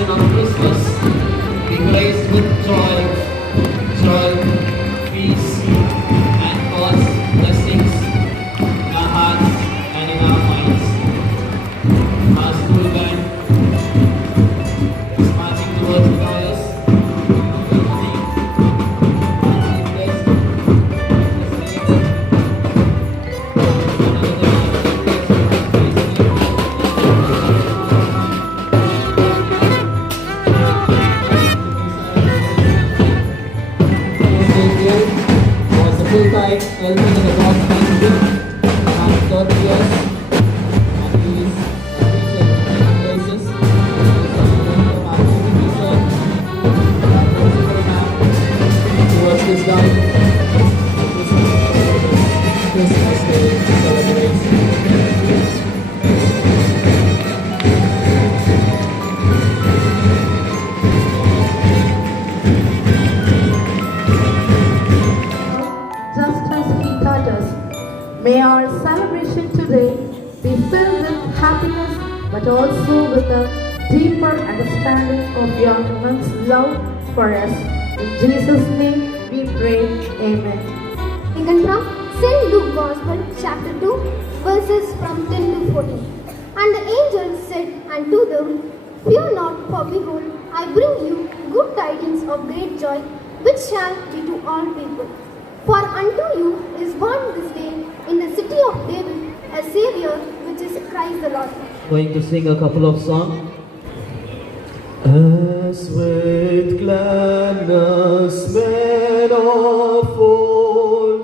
season of Christmas be graced with joy, peace, and God's blessings in our hearts and in our minds. Our school band is marching towards the dais. Full-time helping in the God's ministry and 30 years and he is preaching in many places. He is a teacher and principal man towards this time Christmas Day celebration. May our celebration today be filled with happiness, but also with a deeper understanding of your immense love for us. In Jesus' name we pray. Amen. Taken from St. Luke Gospel, chapter 2, verses from 10 to 14. And the angel said unto them, Fear not, for behold, I bring you good tidings of great joy, which shall be to all people. For unto you is born this day in the city of David a Savior, which is Christ the Lord. Going to sing a couple of songs. As with gladness men of old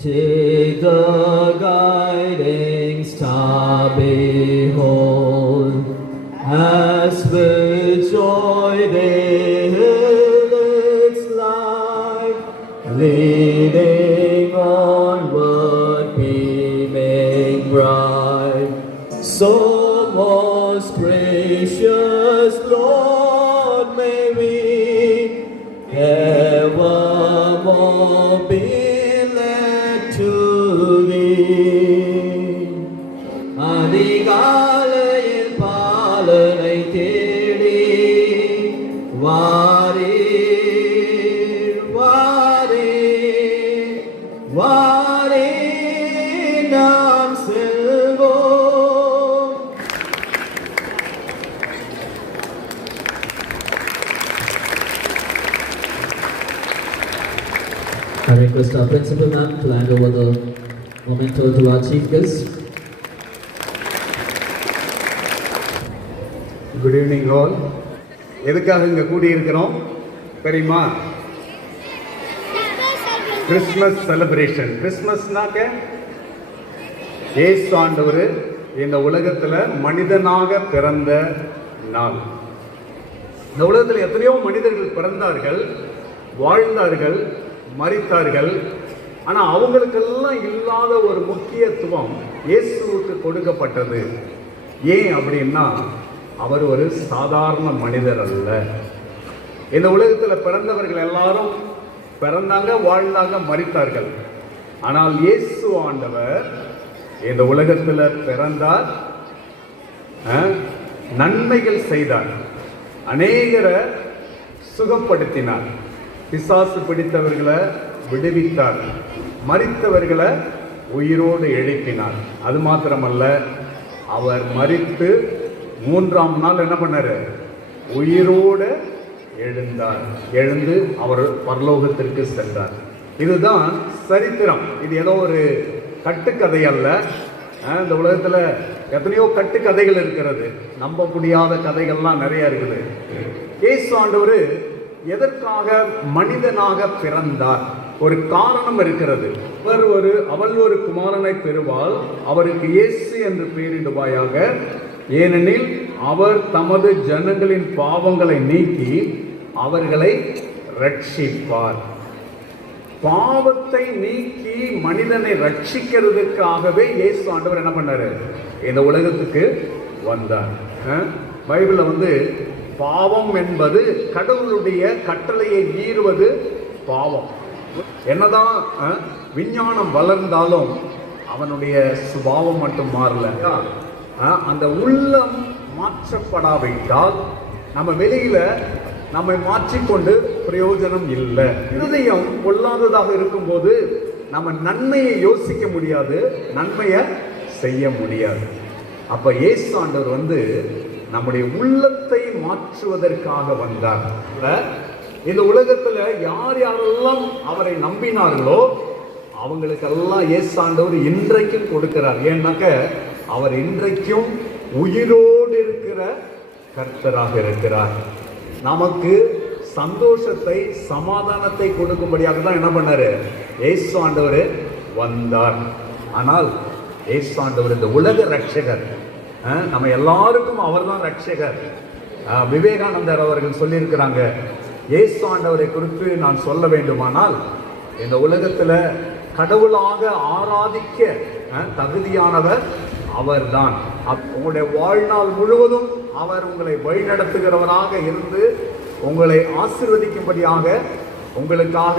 take the guiding star behold, as with joy they hail its light, leading onward, beaming bright. So most gracious Lord, may we evermore be led to Thee. அதிகாலையில் பாலனை தேடி வாரீர் வாரீர் வாரீர் நாம் செல்வோம். I request our principal ma'am to hand over the memento to our chief guest. Good evening all. எதுக்காக இங்கே கூடியிருக்கிறோம் தெரியுமா? Christmas celebration. கிறிஸ்மஸ்னாக்க இயேசு ஆண்டவர் இந்த உலகத்தில் மனிதனாக பிறந்த நாள். இந்த உலகத்தில் எத்தனையோ மனிதர்கள் பிறந்தார்கள், வாழ்ந்தார்கள், மரித்தார்கள். ஆனால் அவங்களுக்கெல்லாம் இல்லாத ஒரு முக்கியத்துவம் இயேசுவுக்கு கொடுக்கப்பட்டது. ஏன் அப்படின்னா, அவர் ஒரு சாதாரண மனிதர் அல்ல. இந்த உலகத்தில் பிறந்தவர்கள் எல்லாரும் பிறந்தாங்க, வாழ்ந்தாங்க, மரித்தார்கள். ஆனால் இயேசு ஆண்டவர் இந்த உலகத்தில் பிறந்தார், நன்மைகள் செய்தார், அநேகரை சுகப்படுத்தினார், பிசாசு பிடித்தவர்களை விடுவித்தார், மரித்தவர்களை உயிரோடு எழுப்பினார். அது மாத்திரமல்ல, அவர் மரித்து 3ஆம் நாள் என்ன பண்ணாரு? உயிரோடு எழுந்தார். எழுந்து அவர் பரலோகத்திற்கு சென்றார். இதுதான் சரித்திரம். இது ஏதோ ஒரு கட்டுக்கதை அல்ல. இந்த உலகத்தில் எத்தனையோ கட்டுக்கதைகள் இருக்கிறது, நம்ப முடியாத கதைகள்லாம் நிறைய இருக்குது. இயேசு ஆண்டவர் எதற்காக மனிதனாக பிறந்தார்? ஒரு காரணம் இருக்கிறது. அவள் ஒரு குமாரனை பெறுவாள், அவருக்கு இயேசு என்று பெயரிடுவாயாக, ஏனெனில் அவர் தமது ஜனங்களின் பாவங்களை நீக்கி அவர்களை ரட்சிப்பார். பாவத்தை நீக்கி மனிதனை ரட்சிக்கிறதுக்காகவே இயேசு ஆண்டவர் என்ன பண்ணாரு? இந்த உலகத்துக்கு வந்தார். பைபிள்ல பாவம் என்பது கடவுளுடைய கட்டளையை மீறுவது பாவம். என்னதான் விஞ்ஞானம் வளர்ந்தாலும் அவனுடைய சுபாவம் மட்டும் மாறல. அந்த உள்ளம் மாற்றப்படாவிட்டால் நம்ம வெளியில நம்மை மாற்றிக்கொண்டு பிரயோஜனம் இல்லை. இருதயம் பொல்லாததாக இருக்கும்போது நம்ம நன்மையை யோசிக்க முடியாது, நன்மையை செய்ய முடியாது. அப்ப இயேசு ஆண்டவர் நம்முடைய உள்ளத்தை மாற்றுவதற்காக வந்தார். இந்த உலகத்துல யார் யாரெல்லாம் அவரை நம்பினார்களோ அவங்களுக்கெல்லாம் இயேசு ஆண்டவர் இன்றைக்கும் கொடுக்கிறார். ஏன்னாக்க அவர் இன்றைக்கும் உயிரோடு இருக்கிற கர்த்தராக இருக்கிறார். நமக்கு சந்தோஷத்தை சமாதானத்தை கொடுக்கும்படியாக தான் என்ன பண்ணாரு? இயேசு ஆண்டவர் வந்தார். ஆனால் இயேசு ஆண்டவர் இந்த உலக ரட்சகர், நம்ம எல்லாருக்கும் அவர் தான் ரட்சகர். விவேகானந்தர் அவர்கள் சொல்லியிருக்கிறாங்க, இயேசு ஆண்டவரை குறித்து நான் சொல்ல வேண்டுமானால் இந்த உலகத்துல கடவுளாக ஆராதிக்க தகுதியானவர் அவர்தான். உங்களுடைய வாழ்நாள் முழுவதும் அவர் உங்களை வழிநடத்துகிறவராக இருந்து உங்களை ஆசீர்வதிக்கும்படியாக உங்களுக்காக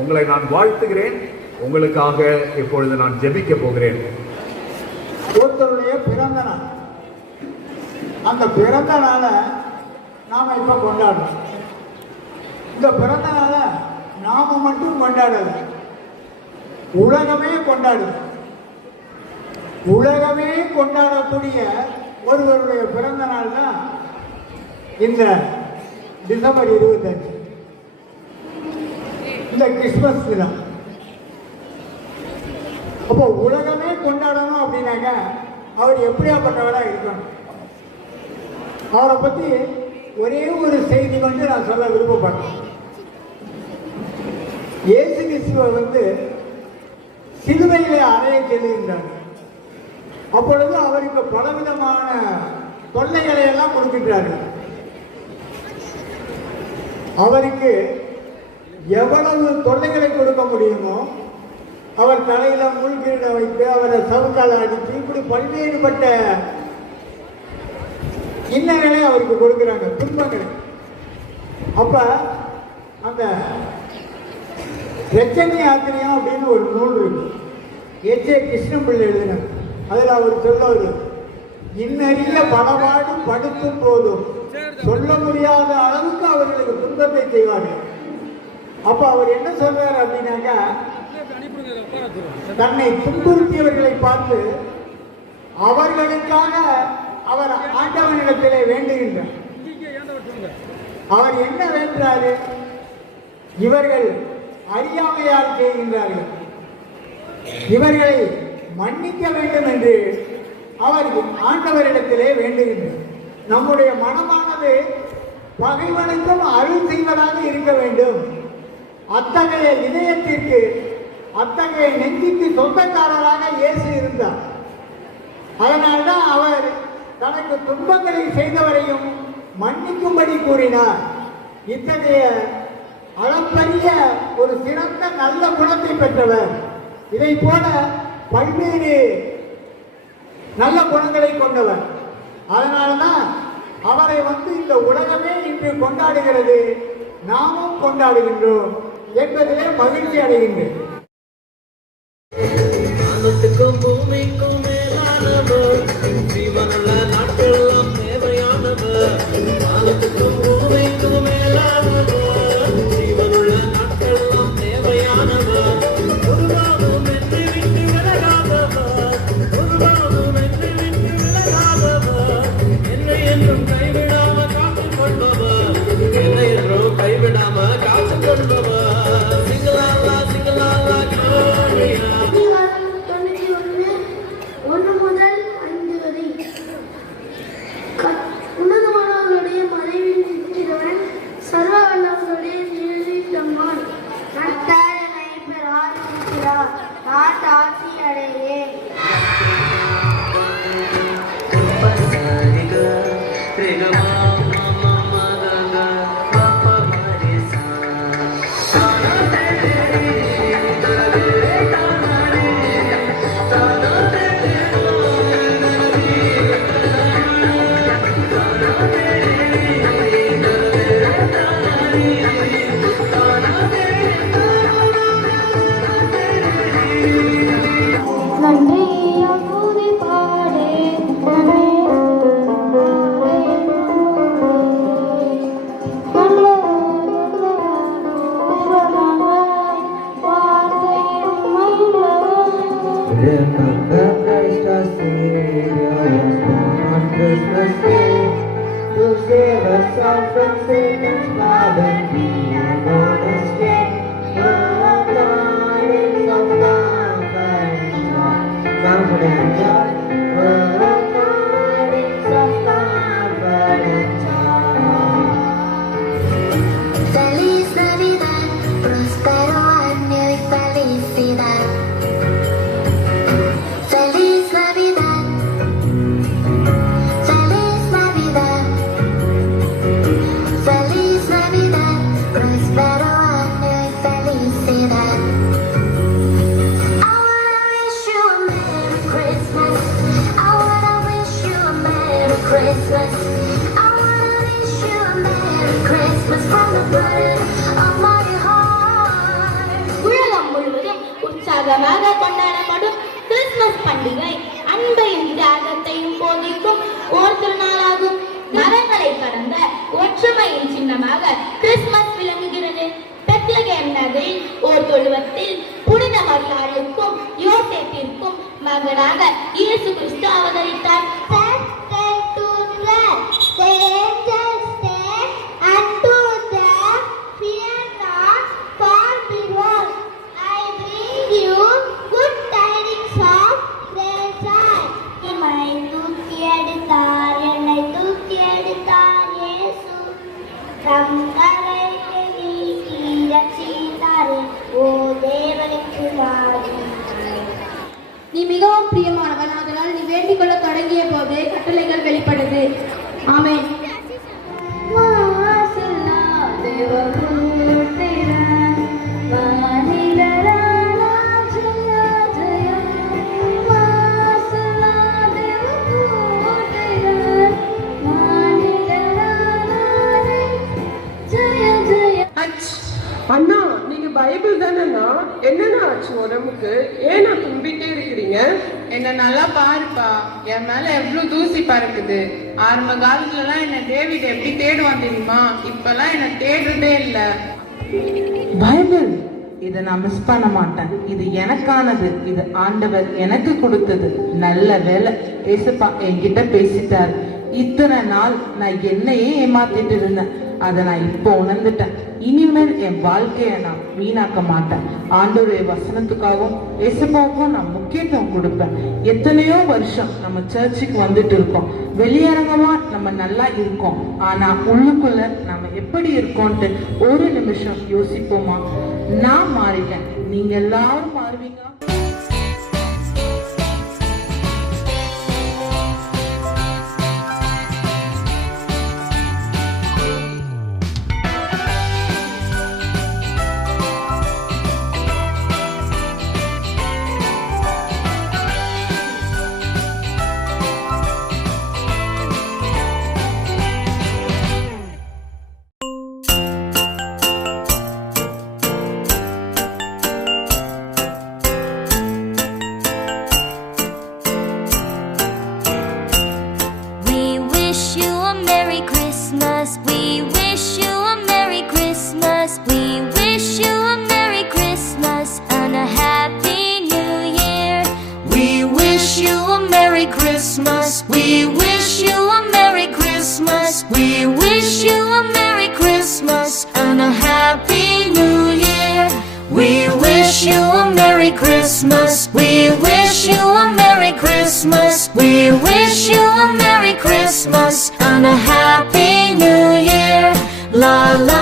உங்களை நான் வாழ்த்துகிறேன். உங்களுக்காக இப்பொழுது நான் ஜெபிக்க போகிறேன். ஒருத்தருடைய பிறந்த நாள், அந்த பிறந்த நாளை நாம இப்ப கொண்டாடுறோம். இந்த பிறந்த நாளை நாம மட்டும் கொண்டாடல, உலகமே கொண்டாடுது. உலகமே கொண்டாடக்கூடிய ஒருவருடைய பிறந்த நாள் தான் இந்த டிசம்பர் 25, இந்த கிறிஸ்துமஸ் தினம். அப்போ உலகமே கொண்டாடணும் அப்படின்னாக்க அவர் எப்படியாப்பட்டவரா இருக்கணும்? அவரை பத்தி ஒரே ஒரு செய்தி நான் சொல்ல விருப்பப்பட்டேன். இயேசு கிறிஸ்துவை சிலுவையிலே அறைய செல்லுகின்றார். அப்பொழுது அவருக்கு பலவிதமான தொல்லைகளை எல்லாம் கொடுக்கின்றார்கள். அவருக்கு எவ்வளவு தொல்லைகளை கொடுக்க முடியுமோ அவர் தலையில முள்கிட வைத்து அவரை சவுக்கால அடித்து இப்படி பல்வேறுபட்ட இன்னல்களை அவருக்கு கொடுக்குறாங்க, துன்பங்களை. அப்ப அந்த ரச்சனை யாத்திரியம் அப்படின்னு ஒரு நூல் இருக்கு, எச்.ஏ. கிருஷ்ணபிள்ளை எழுதின. அதில் அவர் சொல்லுவாரு, இன்னறிய பலபாடு படுத்தும் போதும் சொல்ல முடியாத அளவுக்கு அவர்களுக்கு துன்பத்தை செய்வார்கள். அப்ப அவர் என்ன சொல்றாரு அப்படின்னாக்கா, தன்னை துன்புறுத்தியவர்களை பார்த்து அவர்களுக்காக அவர் ஆண்டவனிடத்திலே வேண்டுகின்றார். அவர் என்ன வேண்டாரு? இவர்கள் அறியாமையால் செய்கின்றார்கள், இவர்களை மன்னிக்க வேண்டும் என்று அவர் ஆண்டவரிடத்திலே வேண்டுகின்றார். நம்முடைய மனமானது பகைவனுக்கும் அருள் செய்வதாக இருக்க வேண்டும். அத்தகைய இதயத்திற்கு, அத்தகைய நெஞ்சுக்கு சொந்தக்காரராக இயேசு இருந்தார். அதனால்தான் அவர் தனக்கு துன்பங்களை செய்தவரையும் மன்னிக்கும்படி கூறினார். இத்தகைய அளப்பரிய ஒரு சிறந்த நல்ல குணத்தை பெற்றவர். இதை போல பல்வேறு நல்ல குணங்களை கொண்டவர். அதனால்தான் அவரை இந்த உலகமே இன்று கொண்டாடுகிறது, நாமும் கொண்டாடுகின்றோம் என்பதிலே மகிழ்ச்சி அடைகின்றேன். பூமிக்கும் மேலானவர், ஜீவனுள்ள நாட்களெல்லாம் தேவையானவர். வானத்துக்கும் பூமிக்கும் மேலானவர், ஜீவனுள்ள நாட்களெல்லாம் தேவையானவர். ஒருவாவும் என்னை விட்டு விலகாதவர், ஒருவாவும் என்னை விட்டு விலகாதவர். என்னை என்றும் கைவிடாம காத்துக் கொள்பவர், என்னை என்றும் கைவிடாம காத்துக் கொள்பவர். சிங்களாலா சிங்களாலா காணியா. உன்னதமானவர்களுடைய மறைவில் இருக்கிறவன், சர்வ us all from sin and poverty and honor strength. Oh Lord, it's of comfort and joy. Comfort and joy. Oh Lord, it's of comfort and joy. Feliz Navidad, próspero año y felicidad. Feliz Navidad, feliz Navidad, feliz Navidad, próspero año y felicidad. I wanna wish you a Merry Christmas. I wanna wish you a Merry Christmas. I wanna wish you a Merry Christmas from the bottom of my heart. உலகம் முழுவதும் உற்சாகமாக கொண்டாடப்படும் Christmas பண்டிகை அன்பையும் தியாகத்தையும் போதிக்கும் ஓர் திருநாளாகும். மதங்களை கடந்த ஒற்றுமையின் சின்னமாக கிறிஸ்துமஸ் விளங்குகிறது. பெத்லகேம் நகரில் ஓர் தொழுவத்தில் புனித மரியாளுக்கும் யோசேப்பிற்கும் மகனாக இயேசு கிறிஸ்து அவதரித்தார். நீ மிகவும் பிரியமானவன், அதனால் நீ வேண்டிக் கொள்ள தொடங்கிய போது கட்டளைகள் வெளிப்படுது. ஆமென். அண்ணா, நீங்க பைபிள் தானேண்ணா? என்னண்ணா ஆச்சு உடம்புக்கு? ஏன்னா கும்பிட்டே இருக்கிறீங்க? என்ன நல்லா பாருப்பா, என் மேல எவ்வளவு தூசி பறக்குது. ஆரம்ப காலத்துலலாம் என்ன டேவிட் எப்படி தேடுவான் தெரியுமா? இப்பெல்லாம் என்ன தேடுறதே இல்ல. பைபிள் இதை நான் மிஸ் பண்ண மாட்டேன். இது எனக்கானது. இது ஆண்டவர் எனக்கு கொடுத்தது. நல்ல வேலை ஏசப்பா என்கிட்ட பேசிட்டாரு. இத்தனை நாள் நான் என்னையே ஏமாத்திட்டு இருந்தேன். அதை நான் இப்போ உணர்ந்துட்டேன். இனிமேல் என் வாழ்க்கையை நான் வீணாக்க மாட்டேன். ஆண்டவருடைய வசனத்துக்காகவும் ஏசப்பாவுக்கும் நான் முக்கியத்துவம் கொடுப்பேன். எத்தனையோ வருஷம் நம்ம சர்ச்சுக்கு வந்துட்டு இருக்கோம். வெளியரங்கமா நம்ம நல்லா இருக்கோம். ஆனா உள்ளுக்குள்ள நம்ம எப்படி இருக்கோம்ட்டு ஒரு நிமிஷம் யோசிப்போமா? நான் மாறிட்டேன், நீங்க எல்லாரும் மாறுவீங்க. We wish you a Merry Christmas. We wish you a Merry Christmas and a Happy New Year. We wish you a Merry Christmas. We wish you a Merry Christmas. We wish you a Merry Christmas and a Happy New Year. La la.